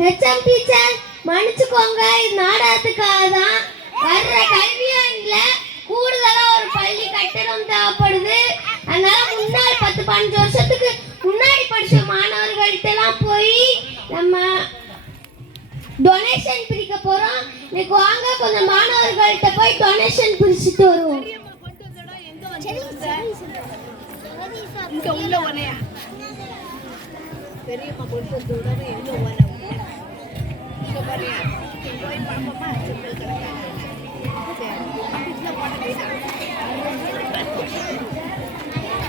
HM teacher மன்னிச்சுக்கோங்க, இது நாடகத்துக்காக தான். வர்ற கல்வியாண்டுல கூடுதலா ஒரு பள்ளி கட்டணம் தேவைப்படுது. அதனால முன்னாள் 10-15 வருஷத்துக்கு முன்னாடி படிச்ச மாணவர்கள்ட்ட எல்லாம் போய் நம்ம டொனேஷன் பிரிக்க போறோம். இன்னைக்கு வாங்க கொஞ்சம் மாணவர்கள்ட்ட போய் டொனேஷன் பிரிச்சுட்டு வருவோம். இங்க உள்ள வரையா பெரியம்மா கொண்டு வந்தோட எங்க வர இங்க வரையா போய் பாப்பமா செப்பல் கரெக்டா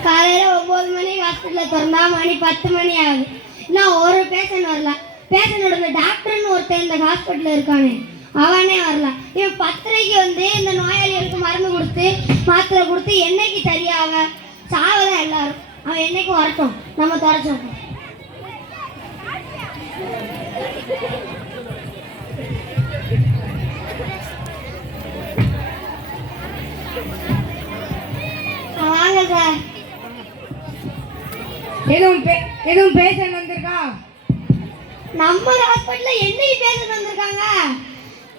காலையில 9 மணி ஹாஸ்பிட்டல திறந்தா மணி 10 மணி ஆகுது. இன்னும் ஒரு பேஷண்ட் வரல. பேஷண்டோட டாக்டர்னு ஒருத்தன் இந்த ஹாஸ்பிட்டல் இருக்கானே அவனே வரல. இவன் 10:30க்கு வந்து இந்த நோயாளிகளுக்கு மருந்து கொடுத்து மாத்திரை கொடுத்து என்னைக்கு சரியாக சாவதான் எல்லாரும். அவன் என்னைக்கு வரட்டும், நம்ம தொடச்சோம். வாங்க சார். எதுவும் பேஷண்ட் வந்திருக்கா? நம்ம ஹாஸ்பிட்டல்ல என்னைக்கு பேஷண்ட் வந்திருக்காங்க.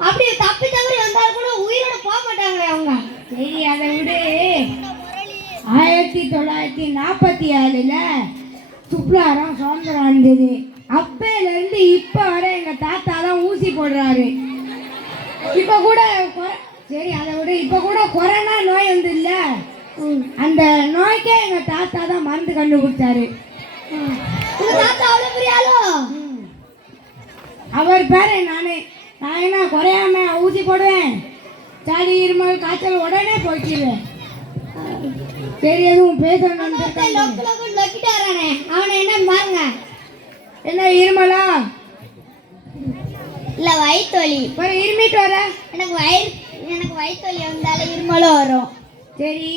அப்படி தப்பி தவறி வந்தாலும் கூட உயிரோட போக மாட்டாங்க அவங்க. சரி, அதை விடு. 1947ல் துப்ளாரம் சுதந்திரம் வந்தது. அப்பையிலேருந்து இப்போ வர எங்கள் தாத்தா தான் ஊசி போடுறாரு. இப்போ கூட சரி, அதை விட இப்போ கூட கொரோனா நோய் வந்து இல்லை, அந்த நோய்க்கே எங்கள் தாத்தா தான் மருந்து கண்டுபிடிச்சாரு. அவர் பேரு நான் என்ன குறையாம ஊசி போடுவேன். சளி இருமல் காய்ச்சல் உடனே போய்க்கிடுவேன். சரி, எதுவும் பேசணும். அவனை என்ன பாருங்க. என்ன இருமலா? இல்ல வயிற்று வலி. இருமிட்டு வர. எனக்கு வயிற்று வலி வந்தாலும் இருமலும் வரும். சரி,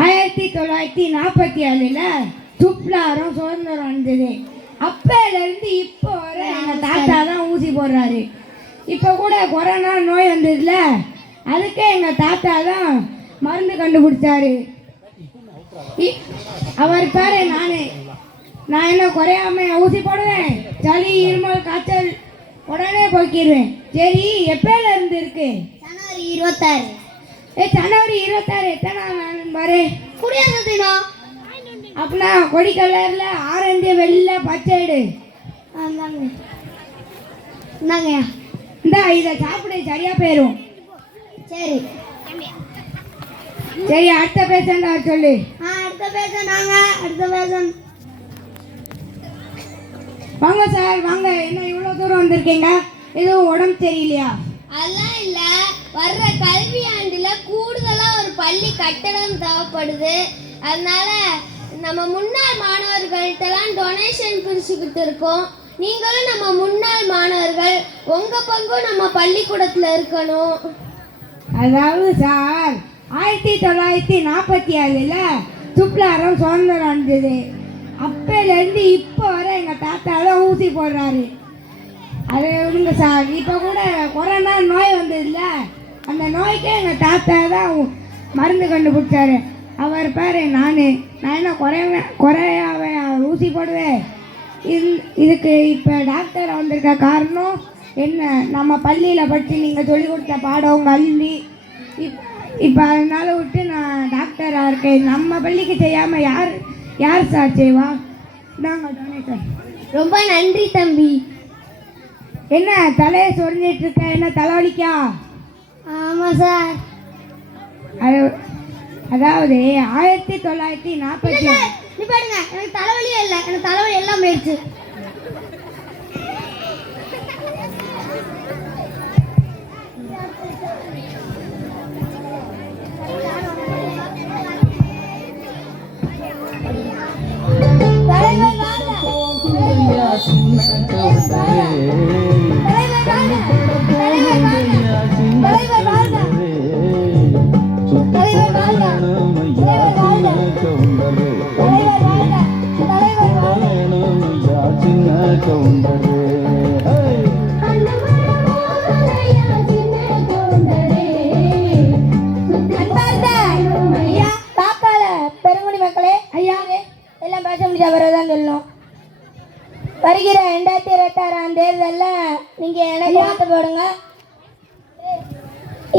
1947ல் துப்ளாரம் சுதந்திரம் வந்தது. அப்பையிலேருந்து இப்போ வர எங்கள் தாத்தா தான் ஊசி போடுறாரு. இப்போ கூட கொரோனா நோய் வந்ததுல அதுக்கே எங்கள் தாத்தா தான் மருந்து கண்டுபிடிச்சாரு. அவர் பேரு நான் என்ன குறையாம ஊசி போடுவேன். சளி இருமல் காய்ச்சல் உடனே போக்கிடுவேன். சரி, எப்பையில இருந்து இருக்கு? ஜனவரி 26. ஜனவரி 26 எத்தனை பாரு? குடியரசு தினம். அப்படின்னா கொடி கலர்ல ஆரஞ்சு வெள்ளை பச்சை எடு. இந்தா, இதை சாப்பிடு, சரியா போயிரும். சரி சரி, அடுத்த பேஷண்ட் சொல்லு. அடுத்த பேஷண்ட் வாங்க சார், வாங்க. என்ன இவ்வளோ தூரம் வந்திருக்கீங்க? எதுவும் உடம்பு தெரியலையா? அதெல்லாம் இல்ல, வர்ற கல்வியாண்டுல கூடுதலா ஒரு பள்ளி கட்டடம் தேவைப்படுது. அதனால நம்ம முன்னாள் மாணவர்கள்ட்டெல்லாம் டொனேஷன் பிரிச்சுக்கிட்டு இருக்கோம். நீங்களும் நம்ம முன்னாள் மாணவர்கள், உங்க பங்கும் நம்ம பள்ளிக்கூடத்துல இருக்கணும். அதாவது சார், 1947ல் துப்ளாரம் சுதந்திரம் வந்தது. அப்பையிலேருந்து இப்போ வர எங்கள் தாத்தா தான் ஊசி போடுறாரு. அது விடுங்க சார். இப்போ கூட கொரோனா நோய் வந்ததில்ல, அந்த நோய்க்கே எங்கள் தாத்தா தான் மருந்து கண்டுபிடிச்சாரு. அவர் பேர் நான் என்ன குறையாவே ஊசி போடுவேன். இதுக்கு இப்போ டாக்டர் வந்திருக்க காரணம் என்ன? நம்ம பள்ளியில் படித்து நீங்கள் சொல்லிக் கொடுத்த பாடம் கல்வி. இப்போ அதனால விட்டு நான் டாக்டராக இருக்கேன். நம்ம பள்ளிக்கு செய்யாமல் யார் சார் செய்வா? நாங்கள் டொனேஷன். ரொம்ப நன்றி தம்பி. என்ன தலையை சொரிஞ்சிட்டு இருக்க? என்ன தலைவலிக்கா? ஆமாம் சார். அதாவது 1940 நீ பாருங்க, எனக்கு தலைவலியே இல்லை. எனக்கு தலைவலி எல்லாம் போயிடுச்சு. வருகிற 2026 தேர்தலில் நீங்கள் எனக்கு ஓட்டு போடுங்க.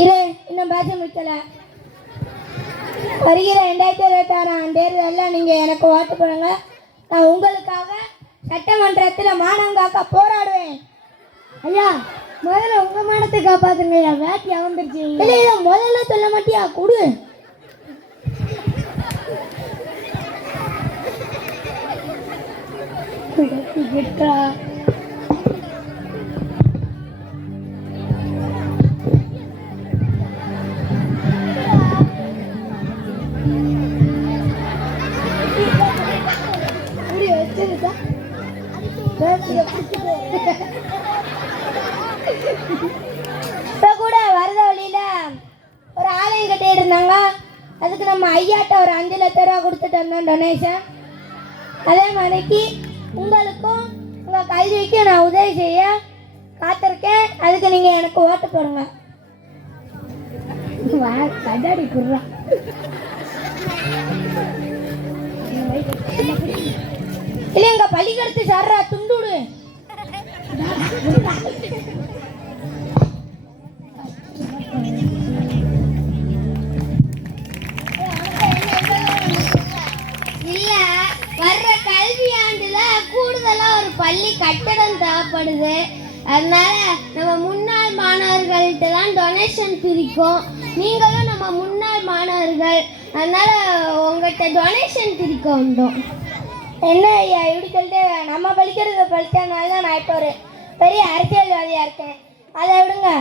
இரு, இன்னும் பேச முடிக்கல. வருகிற 2026 தேர்தலில் நீங்கள் எனக்கு ஓட்டு போடுங்க. நான் உங்களுக்காக சட்டமன்றத்தில் மானம் காக்க போராடுவேன். ஐயா, முதல்ல உங்கள் மானத்தை காப்பாற்றுங்க. ஐயா, வேட்டி வந்துருச்சு. இல்லை, இதை முதல்ல சொல்ல மாட்டியா? கொடு. கேட்கா இப்போ கூட வரத வழியில் ஒரு ஆலயம் கட்டிட்டு இருந்தாங்க. அதுக்கு நம்ம ஐயாட்ட ஒரு 5 லட்ச ரூபா கொடுத்துட்டு வந்தோம் டொனேஷன். அதே மாதிரிக்கு உங்களுக்கும் உங்கள் கல்விக்கும் நான் உதவி செய்ய காத்திருக்கேன். அதுக்கு நீங்கள் எனக்கு ஓட்டு போடுங்க. கண்ணாடி குடுறா. இல்லை, எங்கள் பள்ளிக்கூடத்து சர்றா துண்டுடு. இல்ல, வர்ற கல்வியாண்டுல கூடுதலா ஒரு பள்ளி கட்டடம் தேவைப்படுது. அதனால நம்ம முன்னாள் மாணவர்கள்ட்ட தான் டொனேஷன் பிரிக்கும். நீங்களும் நம்ம முன்னாள் மாணவர்கள், அதனால உங்கள்கிட்ட டொனேஷன் பிரிக்க உண்டும். என்ன ஐயா இப்படி சொல்லிட்டு? நம்ம படிக்கிறத படித்தனால தான் நான் இப்போ ஒரு பெரிய அரசியல்வாதியாக இருக்கேன். அதை விடுங்க.